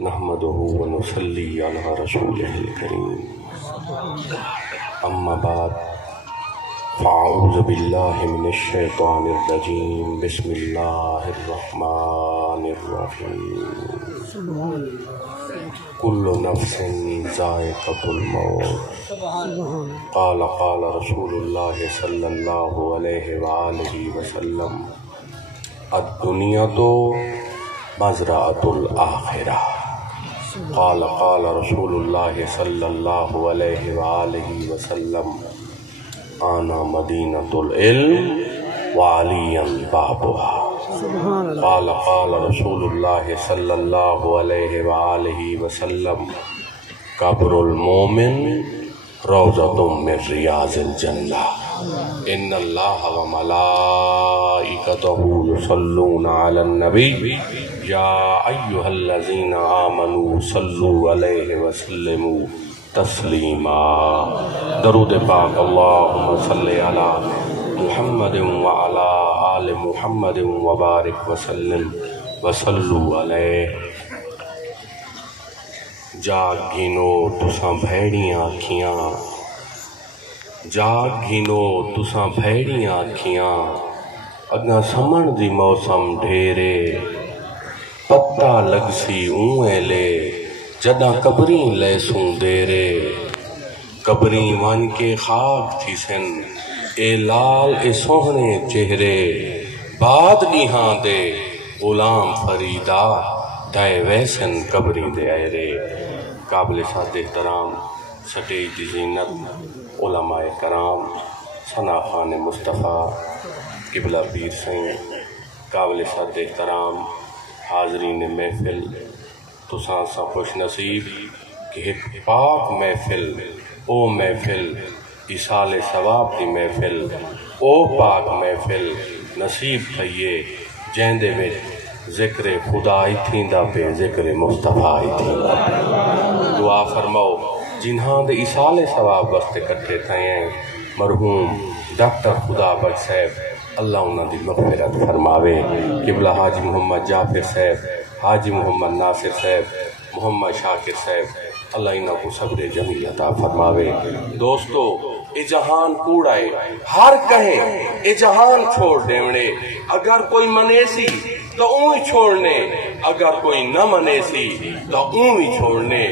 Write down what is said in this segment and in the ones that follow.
نحمده ونصلي على رسوله الكريم اما بعد فاعوذ بالله من الشيطان الرجيم بسم الله الرحمن الرحيم كل نفس ذائقة الموت قال رسول الله صلى الله عليه وآله وسلم الدنیا تو مزرعۃ الآخرہ قال رسول اللہ صلی اللہ علیہ وآلہ وسلم انا مدینۃ العلم وعلی بابها قال رسول اللہ صلی اللہ علیہ وآلہ وسلم قبر المومن روضۃ من ریاض الجنہ ان اللہ وملائکتہ یصلون علی النبی یا ایہا الذین آمنوا صلوا علیہ وسلموا تسلیما درود پاک اللہم صلی علی محمد وعلی آل محمد وبارک وسلم وصلوا علیہ جاگ گھنو تساں بھیڑیاں آکھیاں جاگ گھنو تساں بھیڑیاں آکھیاں اگاں سمن دی موسم ڈھیرے پتہ لگ سی اونیں لے جداں قبریں لے سوں دیرے قبریں ون کے خاک تھی سن اے لال اے سوہنے چہرے بعد نیہاں دے غلام فریدہ دائے ویسن قبریں دے آئرے قابل ساتھ احترام سٹیج دی زینت علماء کرام ثنا خان مصطفیٰ قبلہ پیر سنگھ قابل ساتھ احترام حاضرین محفل تساں سا خوش نصیب کہ ایک پاک محفل او محفل ایصال ثواب دی محفل او پاک محفل نصیب تھئیے جیندے میں ذکر خدا ہی تھیندا پہ ذکر مصطفیٰ ہی تھیندا پہ دعا فرماؤ جنہاں دے ایصال ثواب واسطے کٹھے تھے ہیں مرحوم ڈاکٹر خدا بخش صاحب اللہ انہاں دی مغفرت فرماوے قبلہ حاجی محمد جعفر صاحب حاجی محمد ناصر صاحب محمد شاکر صاحب اللہ انہاں کو صبر جمیل عطا فرماوے دوستو اے جہان کوڑا ہے ہر کہیں اے جہان چھوڑ دیونے اگر کوئی منیسی تو اونی چھوڑنے اگر کوئی نہ منے سی تو اونی چھوڑنے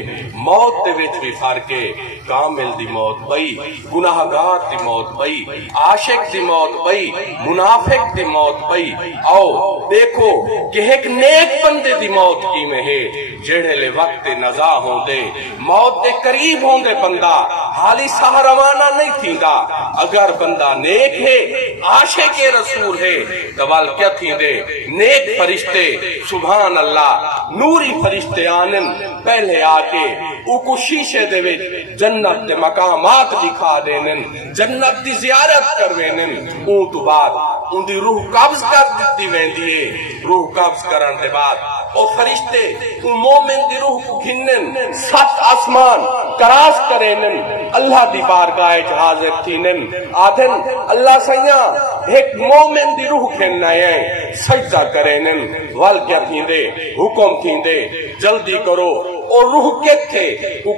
موت دے وچ بھی فرقے کامل دی موت بئی گناہگار دی موت بئی عاشق دی موت بئی منافق دی موت بئی آؤ دیکھو کہ ایک نیک بندے دی موت کی میں ہے جڑے لے وقت نزا ہوں دے موت دے قریب ہوں دے بندہ حالی ساہ روانہ نہیں تھی گا اگر بندہ نیک ہے عاشق رسول ہے دوال کیا تھی دے نیک فرشتے سبحان اللہ نوری فرشتے آنن پہلے آکے اوکو شیشے دے وچ جنت دے مقامات دکھا دینن جنت دی زیارت کروینن اون تو بعد ان دی روح قبض کر دیتی ویندیے روح قبض کرن دے بعد او فرشتے ان مومن دی روح کو گھنن 7 آسمان کراس کرینن اللہ دی بارگاہ حاضر تھینن آدھن اللہ سیاں ایک مومن دی روح کھننا ہے سجدہ کرینن وال کیا تھیندے حکم تھیندے جلدی کرو اور روح کیت تھے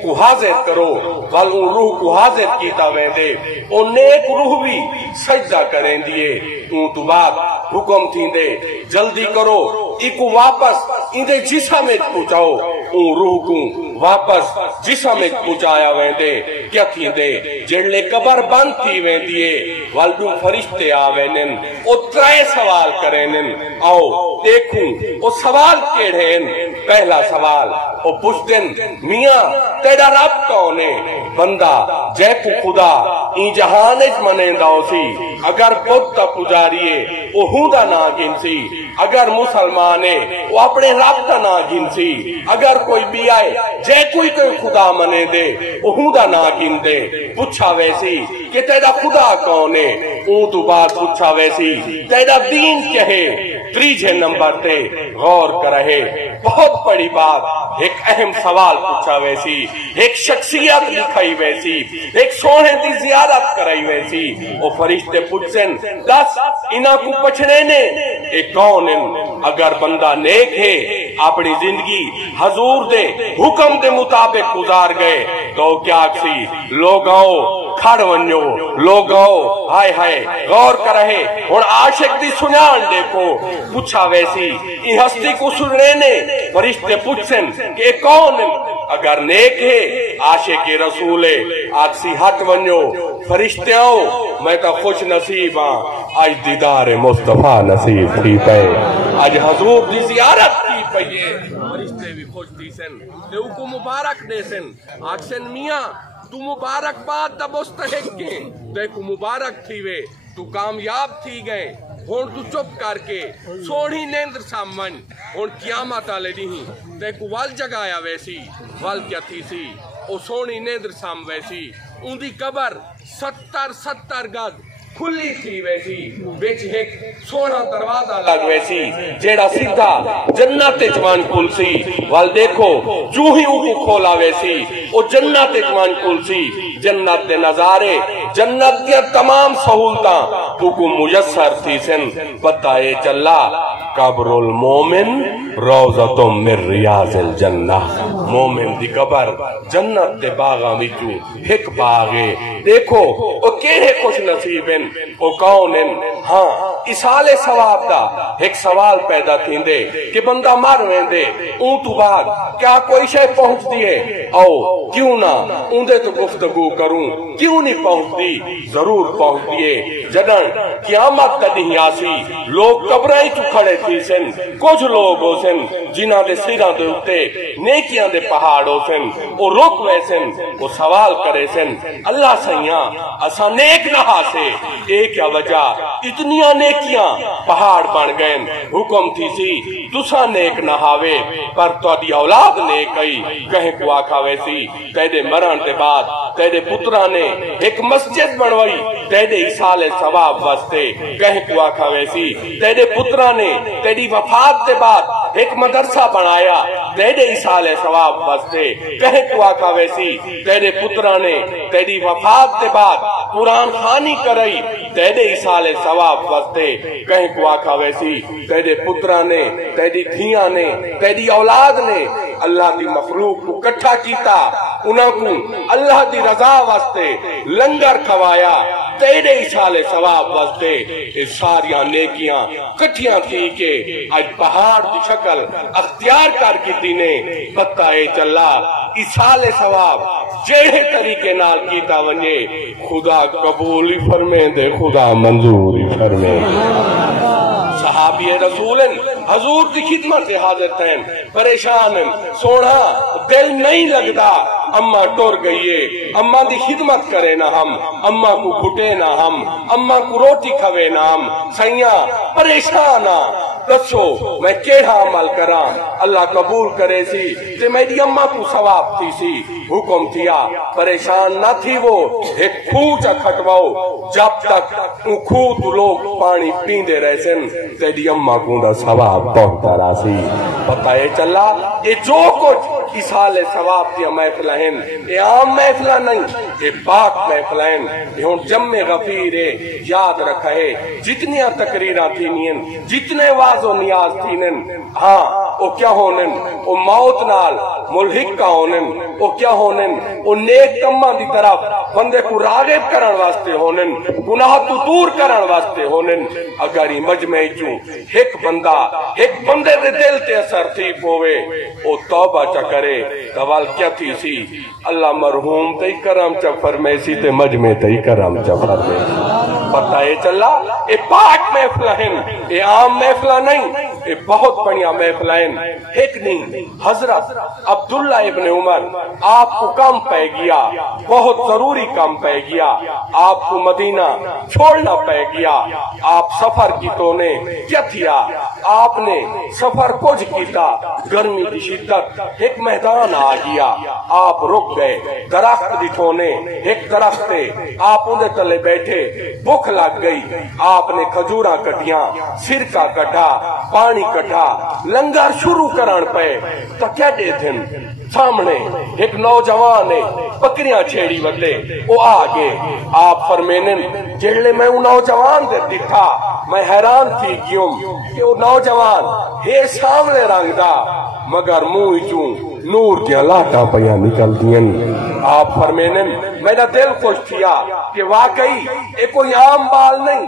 کو حاضر کرو وال ان روح کو حاضر کیتا ویندے اور نیک روح بھی سجدہ کریں دیئے ان تو بعد حکم تھیندے جلدی کرو ایکو واپس اندے جسم میں پہنچاؤ ان روح کو واپس جسم میں پہنچایا ویندے کیا تھیندے جڑلے قبر بند تھی ویندیے والدو فرشتے آوینن او 3 سوال کرینن آؤ دیکھوں او سوال کیڑھیں پہلا سوال او پوچھتن میاں تیرا رب کونے بندہ جے کو خدا این جہانج منیندہ سی اگر بودتا پجاریے او ہوندا نا گنسی اگر مسلمانے وہ اپنے رب کا نا گنسی اگر کوئی بھی آئے جے کوئی خدا منے دے وہ ہوندا نا گن دے پوچھا ویسی کہ تیرا خدا کونے اون تو بات پوچھا ویسی تیرا دین کہے تیجے نمبر تے غور کرے بہت بڑی بات ایک اہم سوال پوچھا ویسی ایک شخصیت لکھائی ویسی ایک سونے دی زیارت کرائی ویسی او فرشتے پوچھن دس انہاں کو پچھنے نے ایک کون اگر بندہ نیک ہے اپنی زندگی حضور دے حکم دے مطابق گزار گئے تو کیا کسی لوگاؤ کھڑ ونجو لوگاؤ ہائے ہائے غور کرے اور عاشق دی سنان دیکھو پوچھا ویسی ان ہستی کو سننے نے فرشتے پوچھن کہ کون اگر نیک ہے عاشق رسول ہے آکسی ہٹ ونجو فرشتے آؤ میں تو خوش نصیب ہاں آج دیدار مصطفیٰ نصیب تھی پہ آج حضور دی زیارت کی پہیے فرشتے بھی خوش دی سن دیو کو مبارک دے سن آکسن میاں تو مبارک بات دا مستحق کے دیکھو مبارک تھی وے تو کامیاب تھی گئے ہون تو چپ کر کے سوڑی نیندر سامن ہون قیامت آلے نہیں دیکھو وال جگایا ویسی وال کیا تھی سی او سوڑی نیندر سام ویسی ان دی قبر 70 گز کھلی تھی ویسی بیچ ایک سونا دروازہ لگ ویسی جیڑا سیدھا جنت جوان کل سی وال دیکھو جو ہی اوکو کھولا ویسی او جنت جوان کل سی جنت دے نظارے جنت دیا تمام سہولتاں تو کو مجسر تھی سن بتائے چلا قبر المومن روضۃ من ریاض الجنہ مومن دی قبر جنت دے باغاں وچوں ایک باغ ہے دیکھو او کیڑے خوش نصیب ہیں او کون ہیں ہاں اسال ثواب دا ایک سوال پیدا تھیندے کہ بندہ مر ویندے اون تو بعد کیا کوئی شے پہنچ دیے او کیوں نہ اوندے تو گفتگو کروں کیوں نہیں پہنچ دی ضرور پہنچ دیے جدن قیامت تدہیں آسی لوگ قبریں تو کھڑے تھی سن کچھ لوگ ہو سن جنہاں دے سیراں دے اتے نیکیاں دے پہاڑ ہو سن او رک وے سن او سوال کرے سن اللہ سیاں اسا نیک نہ ہاسے ایک کیا وجہ اتنیاں نیکیاں پہاڑ بن گئن حکم تھی سی تسا نیک نہ ہاوے پر تو دی اولاد نیک آئی کہیں کو آکھا ویسی تیرے مران دے بعد تیرے پترہ نے ایک مسجد بنوائی تیرے اسال ثواب واسطے کہیں کو آکھا ویسی تیرے پترہ نے تیری وفات دے بعد ایک مدرسہ بنایا تیرے اسال ثواب واسطے کہیں کو آکھا ویسی تیرے پترہ نے تیری وفات دے بعد قرآن خانی کرائی تیرے اسال ثواب واسطے کہیں کو آکھا ویسی تیرے پترہ نے تیری دھیاں نے تیری اولاد نے اللہ دی مخلوق کو کٹھا کیتا انہاں کو اللہ دی رضا واسطے لنگر کھوایا تیرے اسال ثواب واسطے اس ساریاں نیکیاں کٹھیاں تھی کہ آج پہاڑ دی شکل اختیار کر کی دینے بتائے چلا اسال ثواب جیڑے طریقے نال کیتا ونجے خدا قبولی فرمے دے خدا منظوری فرمے صحابی رسول حضور دی خدمت سے حاضر تھے پریشان سونا دل نہیں لگتا اماں ٹور گئیے اماں دی خدمت کرے نہ ہم اماں کو گھٹے نہ ہم اماں کو روٹی کھوے نہ ہم سیاں پریشان دسو میں کیڑا عمل کراں اللہ قبول کرے سی تے میری اماں کو ثواب تھی سی حکم تھیا پریشان نہ تھی وہ ایک کھوہ چا کھٹواؤ جب تک کھوہ لوگ پانی پیندے رہ سن تیری اماں کو دا ثواب پہنچتا راسی بتائے چلا یہ جو کچھ اسال ثواب دیا محفلہ ہیں یہ عام محفلہ نہیں یہ پاک محفلہ ہیں یہ ہون جمع غفیر ہے یاد رکھا ہے جتنیاں تقریرہ تھی نہیں جتنے واز و نیاز تھی نہیں ہاں وہ کیا ہونن وہ موت نال ملحق کا ہونن وہ کیا ہونن وہ نیک کماں دی طرف بندے کو راغب کرن واسطے ہونن گناہ تو دور کرن واسطے ہونن اگر ہی مجمع چوں ایک بندے دے دل تے اثر تھی پوے او توبہ چا کرے دوال کیا تھی سی اللہ مرحوم تے کرم چا فرمے سی تے مجمع تے کرم چا فرمے پتہ چلا اے پاک محفلہ ہیں اے عام محفلہ نہیں بہت بڑھیا محفلین ایک نہیں حضرت عبداللہ ابن عمر آپ کو کم پہ گیا، بہت ضروری کم پہ گیا، آپ کو مدینہ چھوڑنا پہ گیا، آپ سفر کی تو نے کیا تھیا، آپ نے سفر کچھ کیتا، گرمی کی شدت ایک میدان آ گیا، آپ رک گئے، درخت دٹھونے ایک درخت تے آپ اندے تلے بیٹھے، بھوک لگ گئی، آپ نے کھجوراں کٹیاں، سرکہ کٹا، پانی کٹا، لنگر شروع کرن پہ تو کیا دے دن سامنے ایک نوجوان نے بکریاں چھیڑی وتے وہ آگے، آپ فرمینن جڑلے میں وہ نوجوان دے دکھا میں حیران تھی کیوں کہ وہ نوجوان ہے سامنے رنگ دا مگر منہ چوں نور دیا لاٹا پیا نکل دین۔ آپ فرمینن میرا دل خوش تھیا کہ واقعی ایک کوئی عام بال نہیں،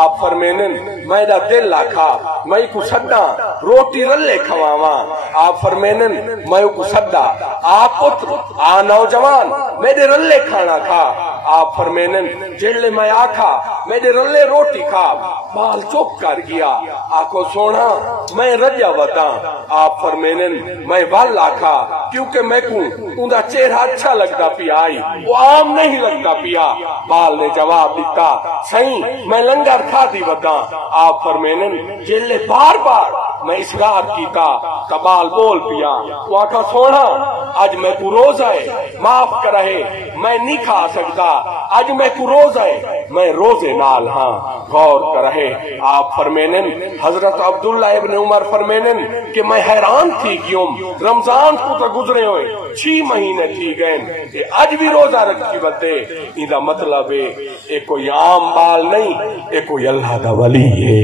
آپ فرمینن میرا دل لاکھا میں کو صدا روٹی رلے کھواواں، آپ فرمینن میں کو صدا آپ پتر آ نوجوان میرے رلے کھانا کھا، آپ فرمینن جڑلے میں آکھا میرے رلے روٹی کھا، بال چپ کر گیا، آکھو سونا میں رجا وطا، آپ فرمینن میں بال آکھا کیونکہ میں کو اندھا چہرہ اچھا لگتا پیا آئی، وہ عام نہیں لگتا پیا، بال نے جواب دیتا صحیح میں لنگر کھا دی وطا، آپ فرمینن جڑلے بار بار میں اسرار کیتا تبال بول پیا، وہ آکھا سونا آج میں کو روز ہے معاف کرے میں نہیں کھا سکتا، آج میں کو روز ہے میں روزے نال ہاں غور کرے، آپ فرمینن حضرت عبداللہ ابن عمر فرمینن کہ میں حیران تھی کیوں رمضان کو تو گزرے ہوئے 6 مہینے تھی گئے کہ آج بھی روزہ رکھی بتے، ایدہ مطلب ہے ایک کوئی عام بال نہیں، ایک کوئی اللہ دا ولی ہے،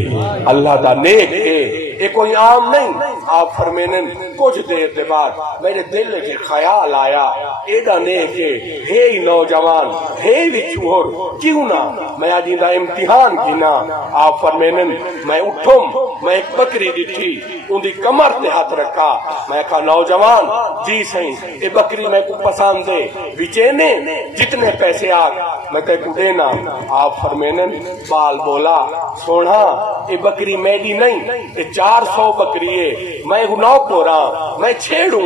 اللہ دا نیک ہے، ایک کوئی عام نہیں۔ آپ فرمینن کچھ دیر دے بعد میرے دل کے خیال آیا ایڈا نیک ہے ہی نوجوان ہے بھی چوہر کیوں نہ میں آج اندہ امتحان گینا، آپ فرمینن میں اٹھوں میں ایک بکری دیٹھی اندھی کمر تے ہاتھ رکھا، میں کہا نوجوان جی سہیں اے بکری میں کو پسند دے وچینے جتنے پیسے آگ میں تے کو دینا، آپ فرمینن بال بولا سونا اے بکری میری نہیں اے 400 بکری ہے، میں نو کو رہا میں چھیڑوں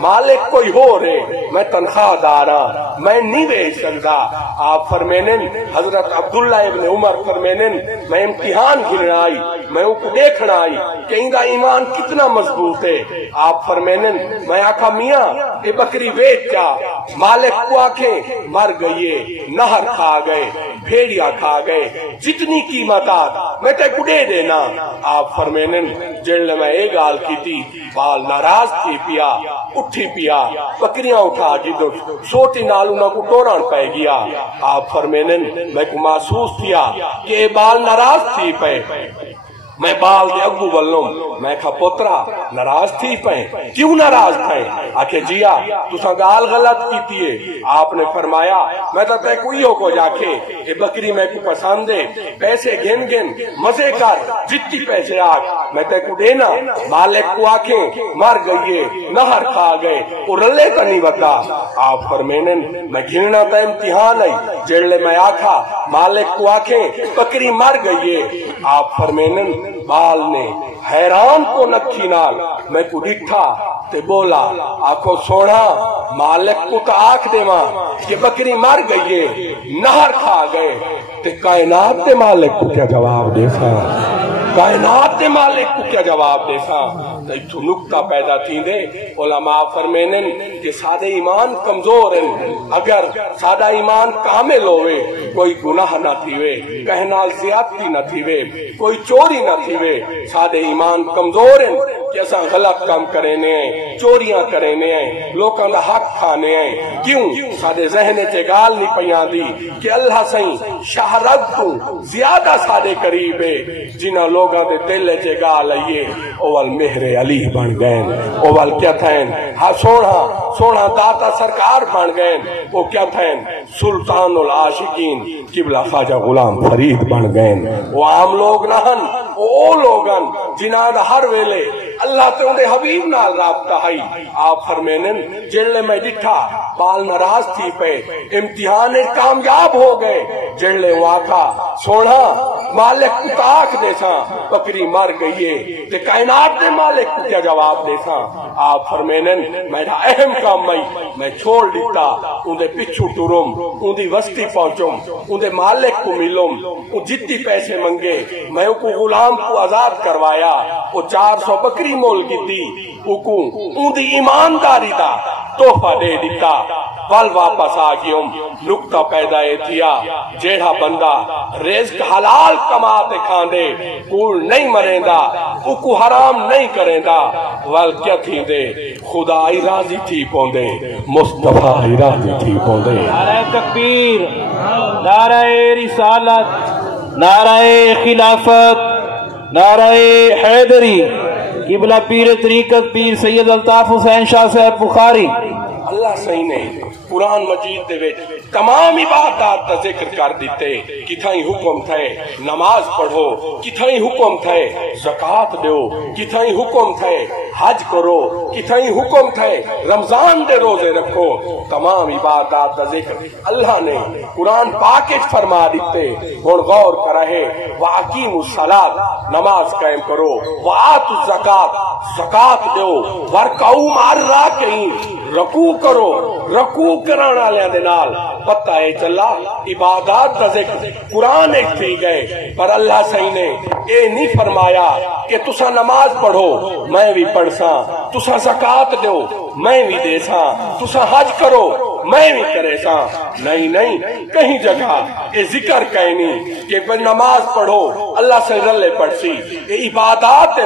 مالک کوئی ہو رہے میں تنخواہ دارا میں نہیں بیچ سکتا، آپ فرمینن حضرت عبداللہ ابن عمر فرمینن میں امتحان گرنا آئی میں ان کو دیکھنا آئی کہ اندہ ایمان کتنا مضبوط ہے، آپ فرمینن میں آکھا میاں یہ بکری بیچ کیا، مالک کو آنکھیں مر گئیے، نہر کھا گئے، بھیڑیا کھا گئے، جتنی قیمت آت میں تے کو دے دینا، آپ فرمینن جڑلے میں ایک گال کی تھی بال ناراض تھی پیا اٹھی پیا بکریاں اٹھا جدو سوٹی نالونا کو ٹوران پہ گیا، آپ فرمینن میں کو محسوس کیا کہ یہ بال ناراض تھی پہ، میں بال دے اگو بلنوں میں کہا پترا ناراض تھی پہیں کیوں ناراض پہیں، آکھے جیا تُساں گال غلط کی تیے، آپ نے فرمایا میں تو تے کوئی ہو کو جاکے یہ بکری میں کو پسند دے پیسے گن گن مزے کر جتنی پیسے آگ میں تے کو دینا، مالک کو آنکھیں مر گئیے نہر کھا گئے اور رلے کا نہیں بتا، آپ فرمینن میں گھننا تا امتحان آئی جڑلے میں آکھا مالک کو آنکھیں بکری مر گئیے، آپ فرمینن بال نے حیران کو نکھی نال میں کو ڈٹھا تے بولا آکھو سونا مالک کو تا آکھ دے ماں کہ بکری مر گئیے نہر کھا گئے، تے کائنات دے مالک کو کیا جواب دے سا، کائنات دے مالک کو کیا جواب دے سا، تو نکتہ پیدا تھی دے علماء فرمینن کہ سادہ ایمان کمزور ہیں، اگر سادہ ایمان کامل ہوئے کوئی گناہ نہ تھیوے کہنال زیادتی نہ تھیوے کوئی چوری نہ تھیوے، سادہ ایمان کمزور ہیں کہ ایسا غلط کام کرنے ہیں چوریاں کرنے ہیں لوکاں دا حق کھانے ہیں، کیوں سادے ذہنے تے گال نہیں پیاں دی کہ اللہ سائیں شاہ رب کو زیادہ سادے قریب ہے، جنہ لوگاں دے دل تے گال آئیے اول مہر علی بن گئے، اول کیا تھین ہاں سونا داتا سرکار بن گئے، وہ کیا تھین سلطان العاشقین قبلہ خواجہ غلام فرید بن گئے، وہ عام لوگ نہ ہن وہ لوگن جنہ دا ہر ویلے اللہ تے انہیں حبیب نال رابطہ ہائی، آپ فرمینن جڑلے میں ڈٹھا بال ناراض تھی پہ امتحان کامیاب ہو گئے، جڑلے واقعہ سونا مالک کو تاک دے ساں بکری مر گئی ہے تے کائنات دے مالک کو کیا جواب دے ساں آپ فرمینن میرا اہم کام میں چھوڑ دیتا ان دے پچھو ٹورم ان دی وسطی پہنچوں ان دے مالک کو ملوں ان جتنی پیسے منگے میں ان کو غلام کو آزاد کروایا وہ 400 بکری مول کی دی ان دی ایمانداری دا تحفہ دے دیتا پل واپس آگیوں نکتہ پیدا تھیا جیڑا بندہ رزق حلال کماتے کھاندے کول نہیں مریندا اکو حرام نہیں کریندہ وال کیا تھی دے خدای راضی تھی پوندے مصطفیٰ راضی تھی پوندے نعرہ تکبیر نعرہ رسالت نعرہ خلافت نعرہ حیدری قبلہ پیر طریقت پیر سید الطاف حسین شاہ صاحب بخاری اللہ صحیح نے قرآن مجید دے وچ تمام عبادات دا ذکر کر دیتے کتھائیں حکم تھے نماز پڑھو کتھائیں حکم تھے زکاة دیو کتھائیں حکم تھے حج کرو کتھائیں حکم تھے رمضان دے روزے رکھو تمام عبادات دا ذکر اللہ نے قرآن پاکج فرما دیتے اور غور کرے وَعَقِيمُ الصَّلَاةِ نماز قائم کرو وَآتُ الزَّكَاةِ زکاة دیو وَرْكَعُوا مَعَ الرَّاكِعِينَ رکوع کرو رکوع کرانا لیا دینال پتہ ہے چلا عبادات دا ذکر قرآن ایک تھی گئے پر اللہ صحیح نے اے نہیں فرمایا کہ تسا نماز پڑھو میں بھی پڑھ ساں تسا زکاة دیو میں بھی دے ساں تسا حج کرو میں بھی کرے ساں نہیں کہیں جگہ یہ ذکر کہنی کہ نماز پڑھو اللہ سے رلے پڑھ سی یہ عبادات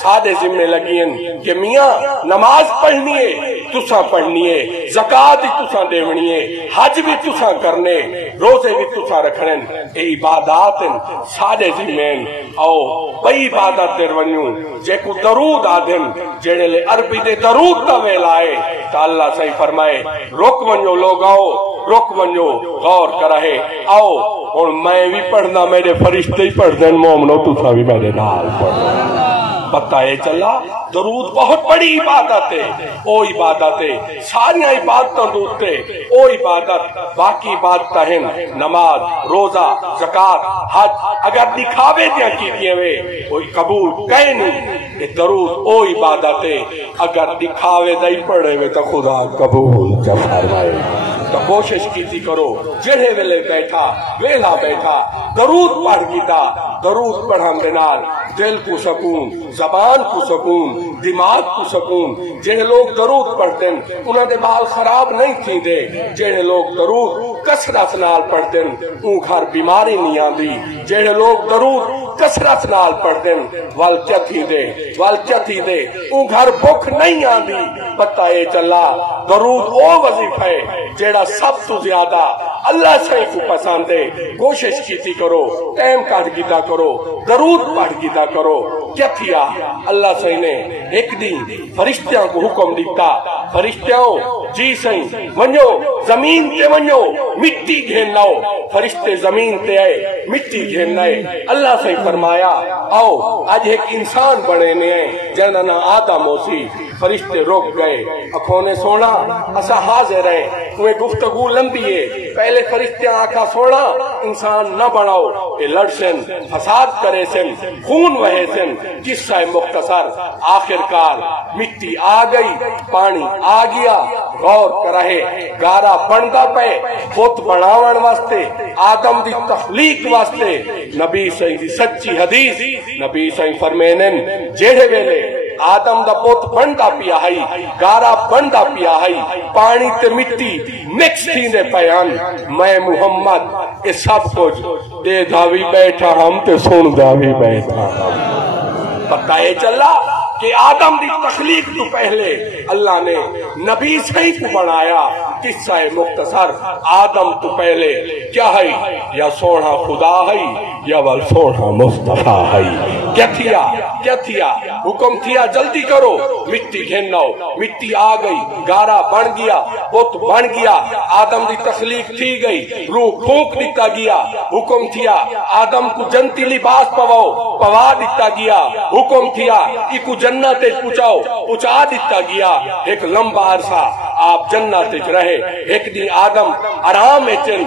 سادے ذمہ لگین کہ میاں نماز پڑھنی ہے تسا پڑھنی ہے زکاة تسا دیونی ہے حج بھی تسا کرنے روزے بھی تسا رکھنے یہ عبادات سادے ذمہ او بئی عبادت در ونیوں جے کو درود آدم جڑے لے عربی دے درود تا ویلائے تا اللہ صحیح فرمائے رک ونیو لوگ آؤ رک ونیو غور کرے آؤ اور میں بھی پڑھنا میرے فرشتے ہی پڑھ دیں مومنو تسا بھی میرے نال پڑھنا پتہ ہے چلا درود بہت بڑی عبادت ہے او عبادت ہے ساری عبادتوں دوتے او عبادت باقی عبادتیں ہیں نماز روزہ زکاة حج اگر دکھاوے دیا کی دیئے وے کوئی قبول کہے نہیں یہ درود او عبادت ہے اگر دکھاوے دائی پڑھے وے تو خدا قبول جب فرمائے تو کوشش کیتی کرو جڑے ویلے بیٹھا ویلا بیٹھا درود پڑھ گیتا درود پڑھن دینال دل کو سکون زبان کو سکون دماغ کو سکون جڑے لوگ درود پڑھتے ہیں انہاں دے بال خراب نہیں تھی دے جڑے لوگ درود کثرت نال پڑھتے ہیں ان گھر بیماری نہیں آندی جڑے لوگ درود کثرت نال پڑھتے ہیں والکیا تھی دے ان گھر بھوک نہیں آندی پتہ ہے چلا درود او وظیفہ ہے جیڑا سب تو زیادہ اللہ سے کو پسند ہے کوشش کیتی کرو ٹائم کاٹ گیتا کرو درود پڑھ گیتا کرو کیا تھیا اللہ سے نے ایک دن فرشتیاں کو حکم دیتا فرشتیاں جی سہیں ونجو زمین تے ونجو مٹی گھین لاؤ فرشتے زمین تے آئے مٹی گھین لائے اللہ سے فرمایا آؤ آج ایک انسان بڑے نے ہیں جننا آدم ہوسی فرشتے روک گئے اکھونے سونا اسا حاضر ہیں انہیں گفتگو لمبی ہے پہلے فرشتیاں آکھا سونا انسان نہ بڑھاؤ اے لڑسن فساد کرے سن خون وہے سن قصہ مختصر آخر کار مٹی آ گئی پانی آ گیا غور کرے گارا بندا پے بت بناون واسطے آدم دی تخلیق واسطے نبی صحیح دی سچی حدیث نبی صحیح فرمینن جیڑے ویلے آدم دا بت بندا پیا ہائی گارا بندا پیا ہائی پانی تے مٹی مکس تھی دے پیان میں محمد اس سب کچھ دے دھاوی بیٹھا ہم تے سن دھاوی بیٹھا ہم پتہ ہے چلا کہ آدم دی تخلیق تو پہلے اللہ نے نبی صحیح کو بنایا قصہ مختصر آدم تو پہلے کیا ہے یا سوڑا خدا ہے یا ول سوڑا مصطفیٰ ہے کیا تھیا حکم تھیا جلدی کرو مٹی گھنو مٹی آ گئی گارا بن گیا بت بن گیا آدم دی تخلیق تھی گئی روح پھونک دیتا گیا حکم تھیا آدم کو جنتی لباس پوا دیتا گیا حکم تھیا ایکو جنت پہنچا دیتا گیا ایک لمبا عرصہ آپ جنت رہے ایک دن آدم آرام چن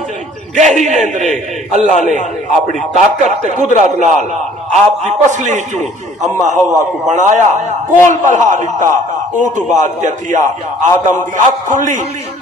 گہری نیندرے اللہ نے اپنی طاقت تے قدرت نال آپ دی پسلی چوں اما ہوا کو بنایا کول بڑھا دیتا اون تو بعد کیا تھیا آدم دی آنکھ کھلی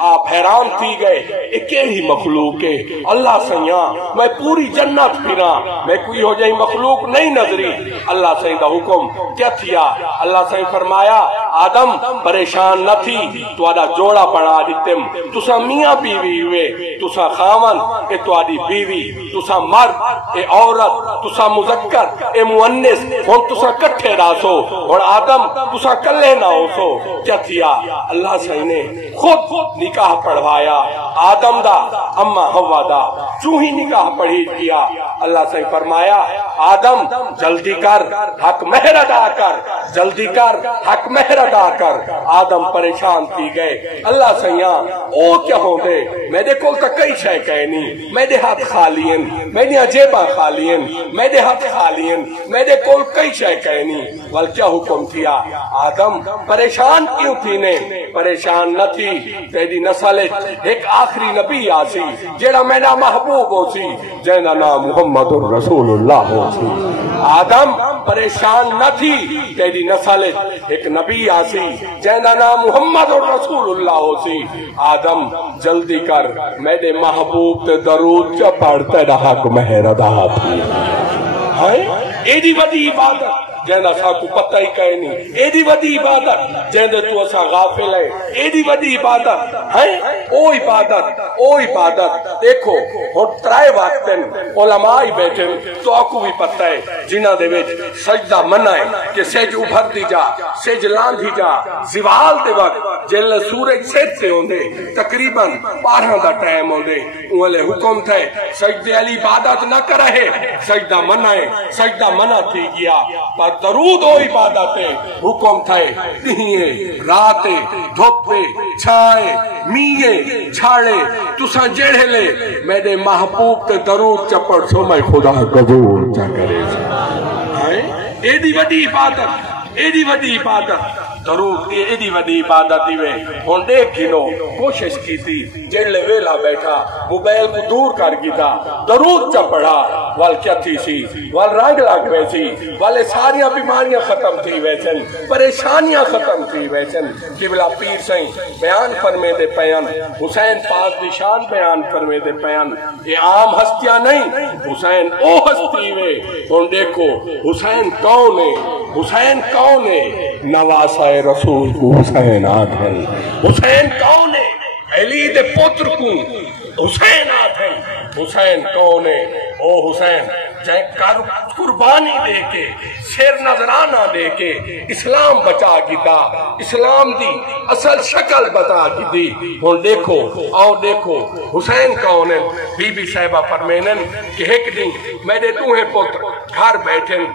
آپ حیران تھی گئے اکیلی مخلوق ہے اللہ سیاں میں پوری جنت پھرا میں کوئی ہو جائی مخلوق نہیں نظری اللہ سیاں دا حکم کیا تھیا اللہ سیاں فرمایا آدم پریشان نہ تھی تو آدھا جوڑا بنا دیتم تسا میاں بیوی ہوئے تسا خامن اے تو آدھی بیوی تسا مرد اے عورت تسا مذکر اے مؤنث ہن تسا کٹھے راسو اور آدم تسا کلے نہ ہو سو کیا تھیا اللہ سیاں نے خود نکاح پڑھوایا آدم دا اما ہوا دا چوں ہی نکاح پڑھی کیا اللہ سے فرمایا آدم جلدی کر حق مہر ادا کر جلدی کر حق مہر ادا کر آدم پریشان تھی گئے اللہ سیاں او کیا ہوں دے میں دے کول تک کئی شے کہنی میں دے ہاتھ خالین میں دے جیباں خالین میں دے ہاتھ خالین میں دے کول کئی شے کہنی وال کیا حکم تھیا آدم پریشان کیوں تھی نے پریشان نہ تھی تیری نسل ایک آخری نبی آسی جیڑا میرا محبوب ہو سی جینا نام محمد الرسول اللہ ہو سی آدم پریشان نہ تھی تیری نسل ایک نبی آسی جینا نام محمد الرسول اللہ ہو سی آدم جلدی کر میرے محبوب تے درود چا پڑھتے رہا کو مہر ادا تھی ایڈی وڈی عبادت جینا سا کو پتہ ہی کہے نہیں ایڈی وڈی عبادت جیندے تو اسا غافل ہے ایڈی وڈی عبادت ہے او عبادت دیکھو ہن ترائے وقتن علماء بیٹھن تو آکو بھی پتہ ہے جنہ دے وچ سجدہ منع ہے کہ سج ابھر دی جا سج لاندھی جا زوال دے وقت جل سورج سج سے ہوندے تقریباً 12 دا ٹائم ہوندے اولے حکم تھے سجدے علی عبادت نہ کرے سجدہ منع ہے سجدہ منع تھی گیا پر درود و عبادت حکم تھے دہیے راتے دھوپے چھائے میے چھاڑے تسا جڑے لے میرے محبوب تے درود چپڑ سو میں خدا قبول چا کرے ایڈی وڈی عبادت درود ایڈی وڈی عبادت دیوے ہن دیکھ گنو کوشش کی تھی جڑے ویلا بیٹھا موبائل کو دور کر گیا درود چا پڑھا وال کیا تھی سی وال رنگ لگ رہے سی والے ساریاں بیماریاں ختم تھی ویسن پریشانیاں ختم تھی ویسن قبلہ پیر سائیں بیان فرمے دے پیان حسین پاک نشان بیان فرمے دے پیان یہ عام ہستیاں نہیں حسین او ہستی وے ہن دیکھو حسین کون ہے نواسہ رسول کو حسین آدھن حسین کون ہے علی دے پتر کو حسین آدھن حسین کون ہے او حسین جائیں قربانی دے کے سر نظرانہ دے کے اسلام بچا گیتا اسلام دی اصل شکل بتا گی ہن دیکھو آؤ دیکھو حسین کون ہے بی بی صاحبہ فرمینن کہ ایک دن میرے دوہیں پتر گھر بیٹھن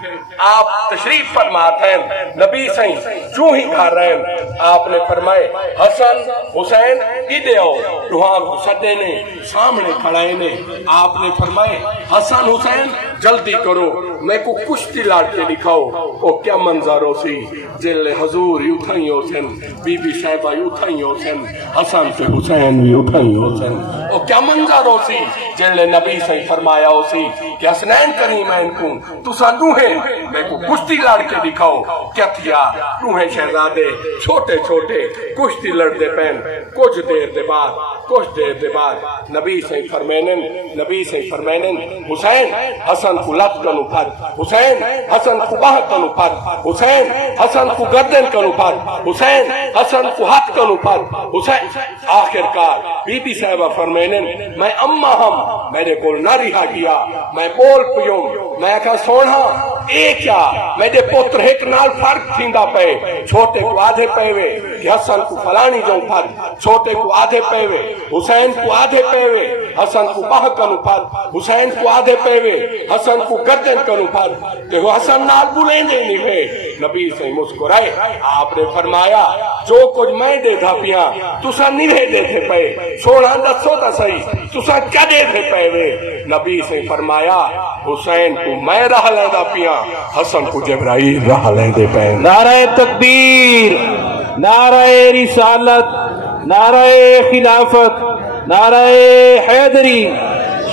آپ تشریف فرماتے ہیں نبی سائیں جو ہی گھر رہے آپ نے فرمائے حسن حسین ادھے ہو دوہاں سدے نے سامنے کھڑائے نے آپ نے فرمائے حسن حسین جلدی کرو میں کو کشتی لڑ کے دکھاؤ او کیا منظر ہو سی جل حضور یوں تھائیں ہو سن بی بی صاحبہ یوں تھائیں ہو سن حسن سے حسین بھی یوں تھائیں ہو سن او کیا منظر ہو سی جل نبی سے فرمایا ہو سی کہ حسنین کریمین کو تو سندوہیں میں کو کشتی لڑ کے دکھاؤ کیا تھیا توہیں شہزادے چھوٹے چھوٹے کشتی لڑ دے پین کچھ دیر دے بعد نبی سے فرمینن حسین حسن کو لط کنو پھر حسین حسن کو باہ کنو پھر حسین حسن کو گردن کنو پھر حسین حسن کو ہاتھ کنو پھر حسین آخر کار بی بی صاحبہ فرمینن میں اما ہم میرے کو نہ رہا گیا میں بول پیوں میں کہا سونا اے کیا میرے پوتر ایک نال فرق تھیندا پے چھوٹے کو آدھے پیوے کہ حسن کو فلانی جاؤں پھر چھوٹے کو آدھے پیوے حسین کو آدھے پیوے حسن کو باہ کنو پھر حسین کو آدھے پیوے حسن کو گردن کنو پھر کہ وہ حسن نال بلیں دے نہیں ہے نبی سے مسکرائے آپ نے فرمایا جو کچھ میں دے تھا پیاں تسا نہیں دے تھے پے سونا دسو تا صحیح تسا کیا دے تھے پے وے نبی سے فرمایا حسین کو میں رہ لیندہ پیاں حسن کو جبرائیل رہ لیندے پے نعرہ تکبیر نعرہ رسالت نعرہ خلافت نعرہ حیدری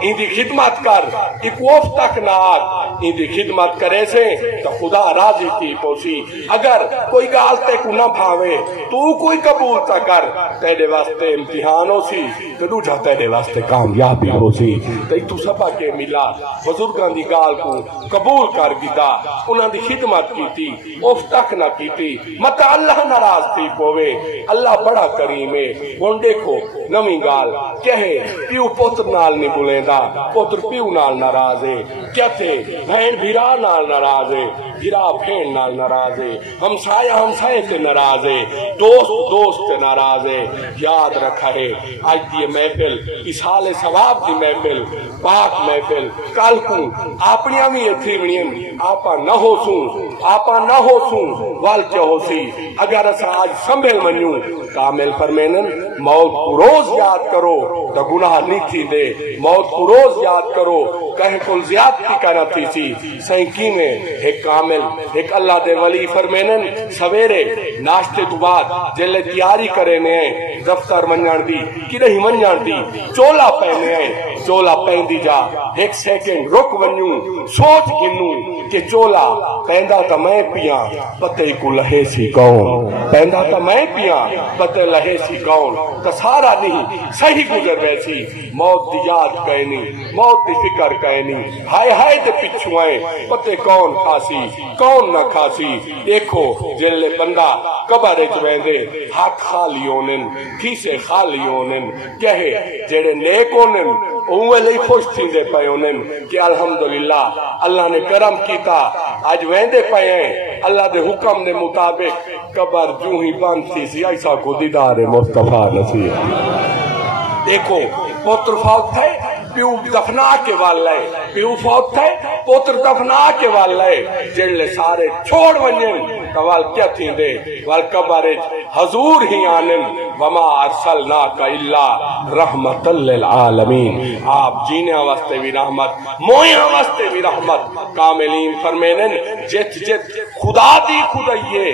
ان دی خدمت کر ایک وف تک نہ آگ ان دی خدمت کرے سے تو خدا راضی تھی پوسی اگر کوئی گال تے کو نہ بھاوے تو کوئی قبول تا کر تیرے واسطے امتحان ہو سی تو دوجہ تیرے واسطے کامیابی ہو سی تو سبا کے ملا بزرگاں دی گال کو قبول کر گیتا انہاں دی خدمت کی تھی اف تک نہ کی تھی مت اللہ ناراض تھی پوے اللہ بڑا کریم ہے ہن دیکھو نویں گال کہے پیو پوتر نال نہیں بولیندا پوتر پیو نال ناراض ہے کیا تھے بہن بھیرا نال ناراض ہے بھیرا بہن نال ناراض ہے ہمسایہ ہمسائے سے ناراض ہے دوست دوست سے ناراض ہے یاد رکھا ہے آج دی محفل اسحال ثواب دی محفل پاک محفل کل کو اپنیاں بھی اتھی ونین آپا نہ ہو سوں والچہ ہو سی اگر اسا آج سنبھل منیوں کامل فرمینن موت کو روز یاد کرو تو گناہ نہیں تھی دے موت کو روز یاد کرو کہیں کل زیادتی کرنا تھی سی سینکی میں ایک کامل ایک اللہ دے ولی فرمینن سویرے ناشتے تو بعد جلے تیاری کرے نے دفتر منجان دی کی نہیں منجان دی چولا پہنے ہیں چولا پہن دی جا ایک سیکنڈ رک ونیوں سوچ گنوں کہ چولا پہندا تا میں پیاں پتے کو لہے سی کون پہندا تا میں پیاں پتے لہے سی کون تا سارا نہیں صحیح گزر ویسی موت دی یاد کہنی موت دی فکر کہنی ہائے ہائے دے پچھوائیں پتے کون کھاسی کون نہ کھاسی دیکھو جلے بندہ قبر جویندے ہاتھ خالی ہونن کھیسے خالی ہونن کہے جڑے نیک ہونن اوہ لئی خوش تھی دے پائے ہونن کہ الحمدللہ اللہ نے کرم کیتا آج ویندے پائے ہیں اللہ دے حکم دے مطابق قبر جو ہی بند تھی سی ایسا کو دیدار مصطفیٰ نصیب دیکھو پوتر فوت تھے پیو دفنا کے والے پیو فوت تھے پوتر دفنا کے والے جڑلے سارے چھوڑ ونین توال کیا تھی دے والقبرج حضور ہی آنن وما ارسلناک الا رحمت للعالمین آپ جینے واسطے بھی رحمت مویاں واسطے بھی رحمت کاملین فرمینن جت جت خدا دی خدایے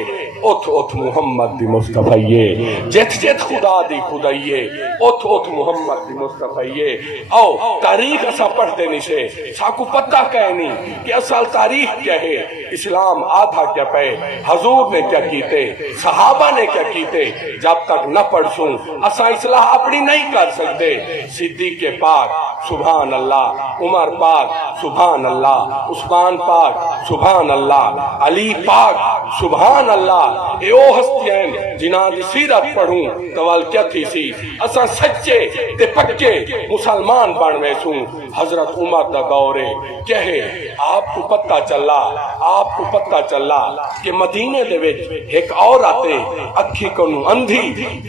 ات ات محمد دی مصطفیے جت جت خدا دی خدایے ات ات محمد دی مصطفیے او تاریخ اسا پڑھتے نہیں سے ساکو پتہ کہنی کہ اصل تاریخ کیا ہے اسلام آدھا کیا پہ حضور نے کیا کیتے صحابہ نے کیا کیتے جب تک نہ پڑھسوں اسا اصلاح اپنی نہیں کر سکتے صدیق پاک سبحان اللہ عمر پاک سبحان اللہ عثمان پاک سبحان اللہ علی پاک سبحان اللہ اے او ہستیاں جنہاں دی سیرت پڑھوں توال کیا تھی سی اسا سچے تے پکے مسلمان بن ویسوں حضرت عمر دا دورے کہے آپ کو پتہ چلا کہ مدینے دے وچ ایک عورت اکھی کنو اندھی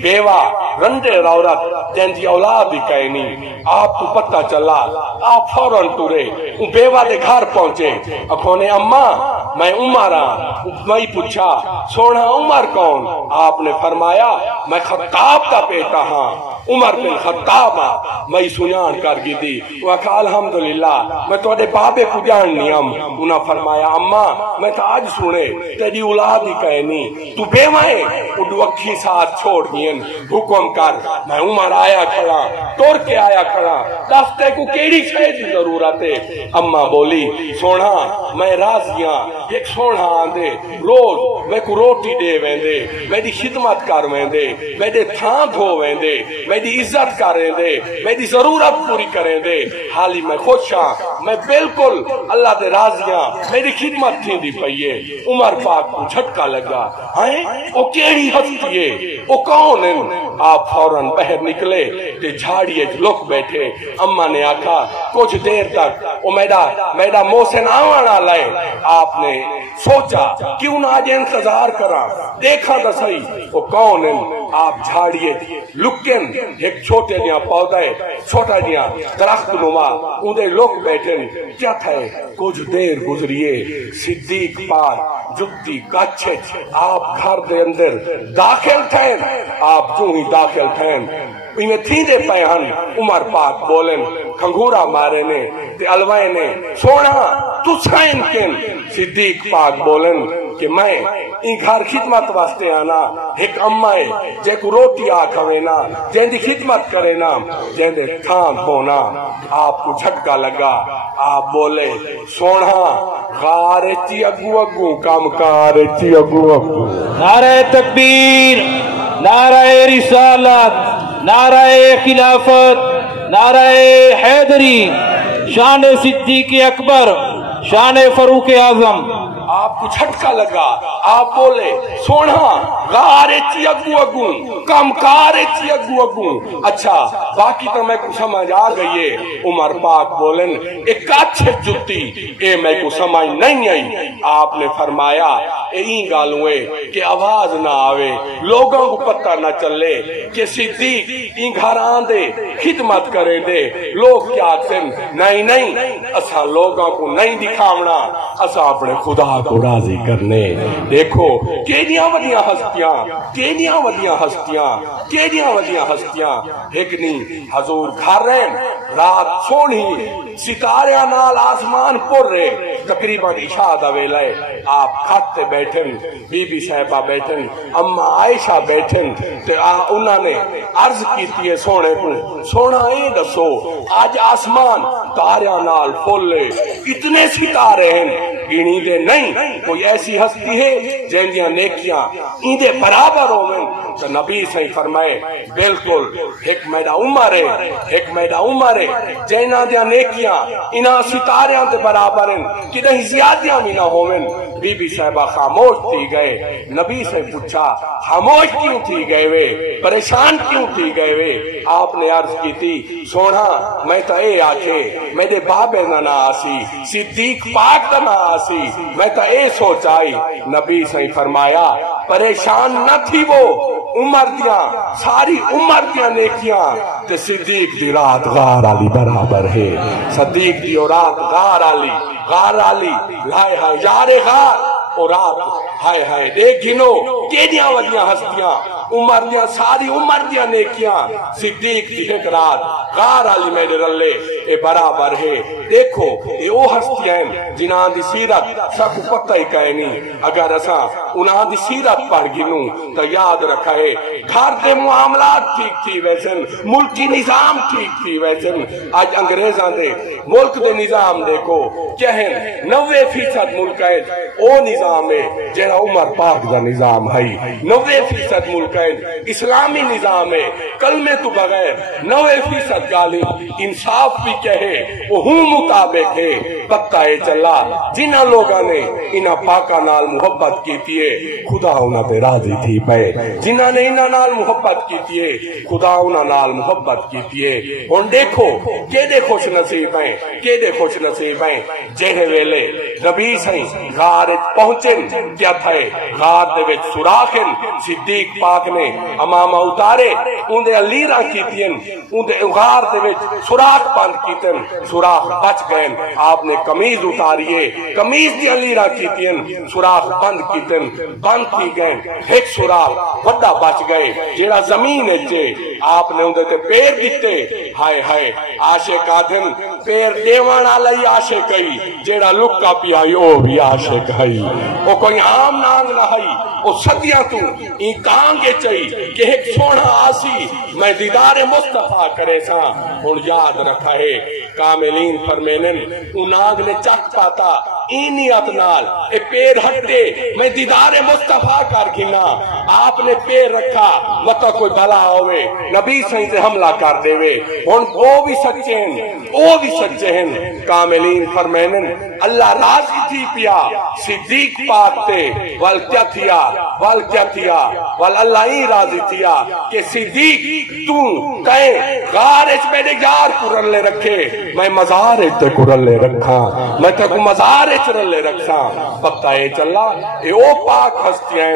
بیوہ رنڈے عورت جن دی اولاد ہی کہنی آپ کو پتہ چلا آپ فوراں ٹرے ان بیوہ دے گھر پہنچے اکھونے اماں میں عمر ہاں میں پوچھا سونا عمر کون آپ نے فرمایا میں خطاب کا بیٹا ہاں عمر بن خطاب میں سنیان کر گی دی وہ کہا الحمدللہ میں تو بابے کو جاننی انہاں فرمایا اماں میں تو آج سنے تیری اولاد ہی کہنی تو بے مائیں اڈو اکھی ساتھ چھوڑ دین حکم کر میں عمر آیا کھڑا توڑ کے آیا کھڑا دستے کو کیڑی چھے دی ضرورت ہے اماں بولی سونا میں راضیاں ایک سونا آندے روز میں کو روٹی دے ویندے میری خدمت کر ویندے میرے تھان دھو ویندے میری عزت کریں دے میری ضرورت پوری کریں دے حالی میں خوش ہاں میں بالکل اللہ دے راضیاں میری خدمت تھی دی پئیے عمر پاک کو جھٹکا لگا ہیں او کیڑی ہستی ہے او کون ہیں آپ فوراں باہر نکلے تے جھاڑیے لوگ بیٹھے اماں نے آکھا کچھ دیر تک او میرا محسن آوانا لائے آپ نے سوچا کیوں نہ آج انتظار کرا دیکھا دا صحیح او کون ہیں آپ جھاڑیے لکن ایک چھوٹے دیاں پودے چھوٹا دیاں درخت نما اندے لوگ بیٹھن کیا تھے کچھ دیر گزریے صدیق پاک جتی کچھے آپ گھر دے اندر داخل تھے آپ جو ہی داخل تھے انہیں تھی دے پہن عمر پاک بولن کھنگورا مارے نے تے الوائے نے سونا تو سائن کن صدیق پاک بولن کہ میں این گھر خدمت واسطے آنا ایک اماں جے کو روٹی آ کھوے نا جن دی خدمت کرے نا جن دے تھان ہونا آپ کو جھٹکا لگا آپ بولے سونا غار چی اگو اگو کام کار چی اگو اگو نعرہ تکبیر، نعرہ رسالت، نعرہ خلافت، نعرہ حیدری، شان صدیق اکبر، شان فاروق اعظم۔ آپ کو جھٹکا لگا آپ بولے سونا غار چی اگو اگو کم کار چی اگو اگو۔ اچھا باقی تو میں کو سمجھ آ گئی ہے۔ عمر پاک بولن ایک اچھے جتی اے میں کو سمجھ نہیں آئی۔ آپ نے فرمایا این گالوے کہ آواز نہ آوے، لوگوں کو پتہ نہ چلے کہ صدیق این گھر آندے خدمت کرے دے۔ لوگ کیا کہن نہیں نہیں اسا لوگوں کو نہیں دکھاونا، اسا اپنے خدا کو راضی کرنے۔ دیکھو کیڑیاں ودیاں ہستیاں، کیڑیاں ودیاں ہستیاں، کیڑیاں ودیاں ہستیاں۔ ایک نہیں حضور گھر رہن رات سونی ستاریاں نال آسمان پر رہے، تقریباً عشاء دا ویلا ہے۔ آپ کھاتے بیٹھن، بی بی صاحبہ بیٹھن، اما عائشہ بیٹھن، تے انہوں نے عرض کیتی ہے سونے کو، سونا اے دسو آج آسمان تاریاں نال فل لے، اتنے ستارے ہیں گنی دے نہیں کوئی ایسی ہستی ہے جن دیاں نیکیاں این دے برابر ہوئیں۔ تو نبی صحیح فرمائے بالکل ایک میڈا عمر ہے، ایک میڈا عمر ہے جنہ دیاں نیکیاں انہاں ستاریاں دے برابر ہیں کہ نہیں زیادیاں بھی نہ ہوئیں۔ بی بی صاحبہ خاموش تھی گئے، نبی سے پوچھا خاموش کیوں تھی گئے وے، پریشان کیوں تھی گئے وے؟ آپ نے عرض کی تھی سونا میں تو اے آکے میرے بابے نہ آسی، صدیق پاک نہ آسی، میں تو اے سوچائی۔ نبی صحیح فرمایا پریشان نہ تھی وہ، عمر دیاں ساری عمر دیاں نیکیاں تے صدیق دی رات غار علی برابر ہے۔ صدیق دی رات غار علی لائے ہاں یار غار اور رات ہائے ہائے دیکھ گنو کیڑیاں ودیاں ہستیاں، عمر دیاں ساری عمر دیاں نیکیاں صدیق دی ایک رات غار علی میرے رلے اے برابر ہے۔ دیکھو اے او ہستیاں جنہاں دی سیرت سب کو پتہ ہی کہے نہیں، اگر اساں انہاں دی سیرت پڑھ گنوں تو یاد رکھے گھر دے معاملات ٹھیک تھی ویسن، ملکی نظام ٹھیک تھی ویسن۔ آج انگریزاں دے ملک دے نظام دیکھو کہیں 90% ملک ہے او نظام ہے جہاں عمر پاک دا نظام ہے، 90% ملک ہے اسلامی نظام ہے، کلمے تو بغیر 90% گالی انصاف بھی کہے وہ ہوں مطابق ہے۔ پتہ ہے چلا جنہ لوگاں نے انہاں پاکاں نال محبت کیتی ہے خدا انہاں تے راضی تھی پئے، جنہ نے انہاں نال محبت کیتی ہے خدا انہاں نال محبت کیتی ہے۔ ہن دیکھو کیڑے خوش نصیب ہیں، کیڑے خوش نصیب ہیں جہے ویلے نبی صحیح غار پہنچن کیا تھے غار دے وچ سوراخن، صدیق پاک نے امامہ اتارے اندے لیراں کیتین، اندے غار دے وچ سوراخ بند کیتن، سوراخ بچ گئے۔ آپ نے قمیض اتاریے، قمیض دی لیراں کیتین، سوراخ بند کیتن، بند کی گئے۔ ایک سوراخ وڈا بچ گئے جیڑا زمین ہے، آپ نے اندے تے پیر کیتے۔ ہائے ہائے عاشق آدھن پیر دیوان آلائی عاشق ہی، جیڑا لکا پیائی او بھی عاشق ہی، او کوئی عام نانگ نہ ہی، او صدیاں تو این کانگے چاہی کہ ایک سونا آسی میں دیدار مصطفیٰ کرے سا۔ اور یاد رکھا ہے کاملین فرمینن اناگ نے چک پاتا اینیت نال اے پیر ہٹے میں دیدار مصطفیٰ کر گنا۔ آپ نے پیر رکھا مطا کوئی بھلا ہوئے نبی صحیح سے حملہ کر دے وے۔ ان وہ بھی سچے ہیں، وہ بھی سچے ہیں۔ کاملین فرمینن اللہ راضی تھی پیا صدیق پاک تے وال کیا تھیا وال اللہ ہی راضی تھیا کہ صدیق تو کہیں غارج میرے یار کو رلے رکھے میں مزارج تے کو رلے رکھا، میں تے کو مزارج رلے رکھا۔ پتہ ہے چلا اے او پاک ہستیاں،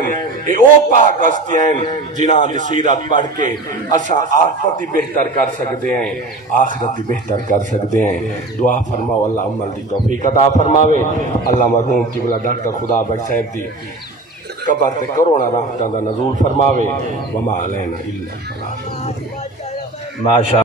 اے او پاک ہستیاں جنہاں دی سیرت پڑھ کے اساں آخرت ہی بہتر کر سکتے ہیں، آخرت ہی بہتر کر سکتے ہیں۔ دعا فرماؤ اللہ عمل دی توفیق عطا فرماوے۔ اللہ مرحوم قبلہ ڈاکٹر خدا بخش صاحب دی قبر تے کروڑا رحمتاں دا نزول فرماوے۔ وما علینا الا البلاغ۔ ماشاء